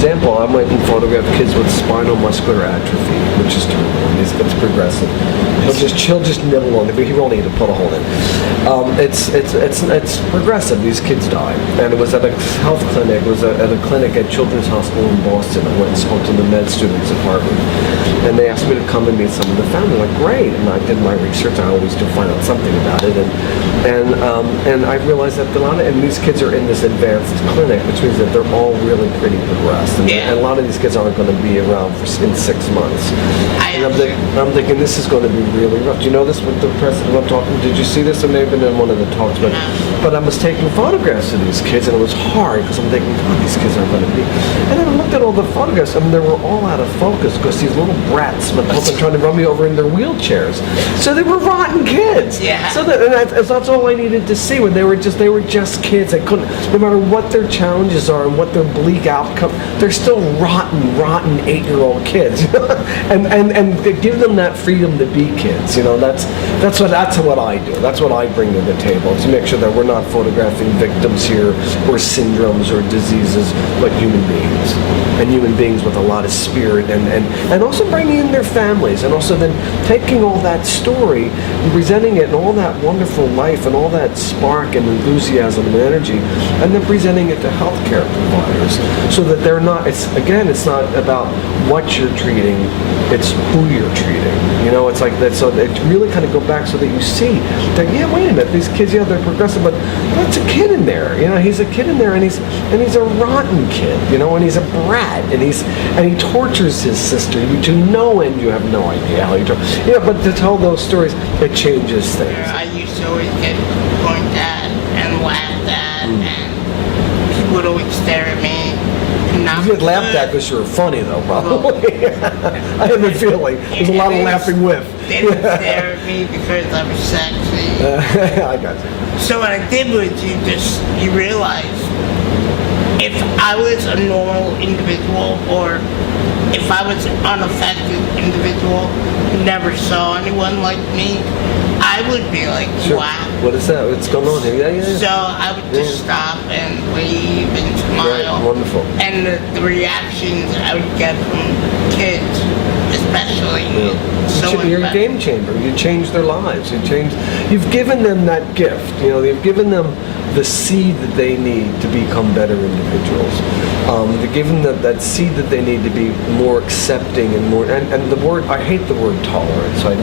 example, I went and photographed kids with spinal muscular atrophy, which is terrible. It's progressive. He'll just nibble on it, but he won't need to put a hole in. It's progressive. These kids die, and it was at a health clinic. It was at a clinic at Children's Hospital in Boston. I went and spoke to the med students at Harvard, and they asked me to come and meet some of the family. Like, great, and I did my research. I always do find out something about it, and I realized that and these kids are in this advanced clinic, which means that they're all really pretty progressed, and a lot of these kids aren't going to be around in 6 months. And I'm thinking this is going to be really rough. Do you know this with the president I'm talking? Did you see this? It may have been in one of the talks, but I was taking photographs of these kids, and it was hard because I'm thinking, God, these kids aren't going to be. And then I looked at all the photographs, and they were all out of focus because these little brats were trying to run me over in their wheelchairs. So they were rotten kids. Yeah. So that's all I needed to see. When they were just kids. They couldn't, no matter what their challenges are and what their bleak outcome, they're still rotten 8-year-old kids. and give them that freedom to be kids. That's what I do. That's what I bring to the table, to make sure that we're not photographing victims here or syndromes or diseases, but human beings, and human beings with a lot of spirit, and also bringing in their families, and also then taking all that story and presenting it in all that wonderful life and all that spark and enthusiasm and energy, and then presenting it to healthcare providers, so that they're not. It's not about what you're treating, it's who you're treating. It's like that. So it really kind of go back so that you see that, wait a minute, these kids, they're progressive, but that's a kid in there. He's a kid in there, and he's a rotten kid. And he's a brat, and he tortures his sister to no end. You have no idea how he tortures. But to tell those stories, it changes things. I used to always get pointed at and laughed at, and people would always stare at me. You get laughed at because you were funny, though, probably. I have a feeling. There's a lot of laughing with. They didn't stare at me because I was sexy. I got you. So what I did was you realize if I was a normal individual, or if I was an unaffected individual who never saw anyone like me, I would be like, sure. Wow. What is that? What's going on here? Yeah. So I would just stop and wave and smile. Right. Wonderful. And the reactions I would get from kids, especially. You're a game changer. You change their lives. You've given them that gift. You've given them the seed that they need to become better individuals. They're given that seed that they need to be more accepting and more. And the word, I hate the word tolerance. I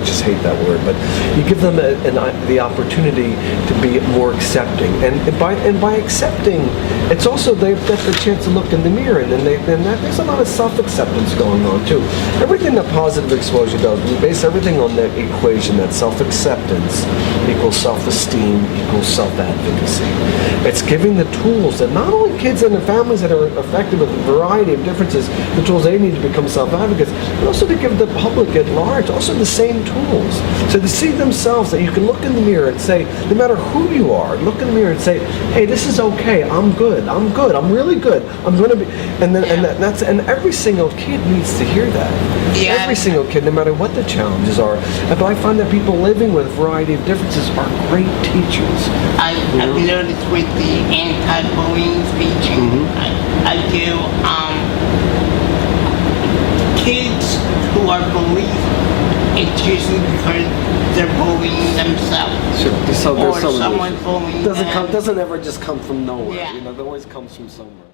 just hate that word. But you give them the opportunity to be more accepting, and by accepting, it's also they've got the chance to look in the mirror, and there's a lot of self-acceptance going on too. Everything that positive exposure does, we base everything on that equation that self-acceptance equals self-esteem equals self-advocacy. It's giving the tools that not only kids and the families that are affected with a variety of differences, the tools they need to become self-advocates, but also to give the public at large also the same tools. So to see themselves, that you can look in the mirror and say, no matter who you are, look in the mirror and say, hey, this is okay, I'm good, I'm really good, I'm going to be, and every single kid needs to hear that. Yeah. Every single kid, no matter what the challenges are. But I find that people living with a variety of differences are great teachers. I've noticed with the anti-bullying speech I do, kids who are bullied, it's usually because they're bullying themselves. Sure. So or someone bullying them. Doesn't ever just come from nowhere. Yeah. It always comes from somewhere.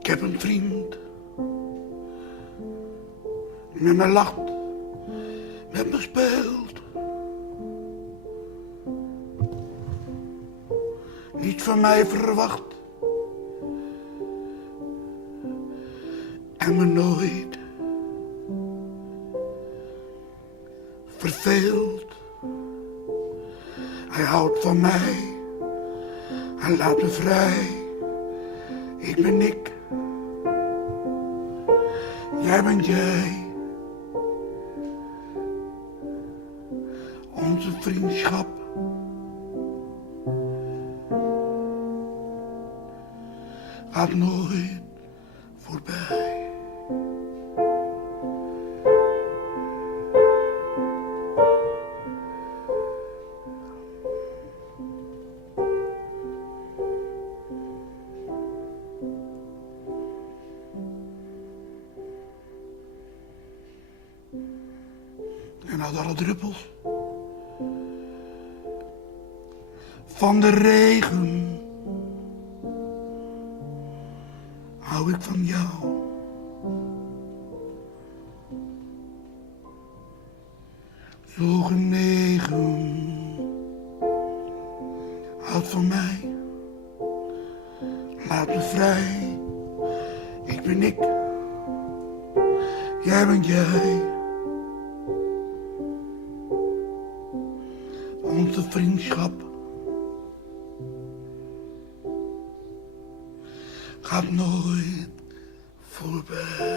Ik heb een vriend, met me lacht, met me speelt. Niet van mij verwacht en me nooit verveelt. Hij houdt van mij, hij laat me vrij, ik ben ik. Jij bent jij. Onze vriendschap gaat nooit voorbij. En uit alle druppels van de regen hou ik van jou. Zo genegen, houd van mij, laat me vrij. Ik ben ik, jij bent jij. Onze vriendschap gaat nooit voorbij.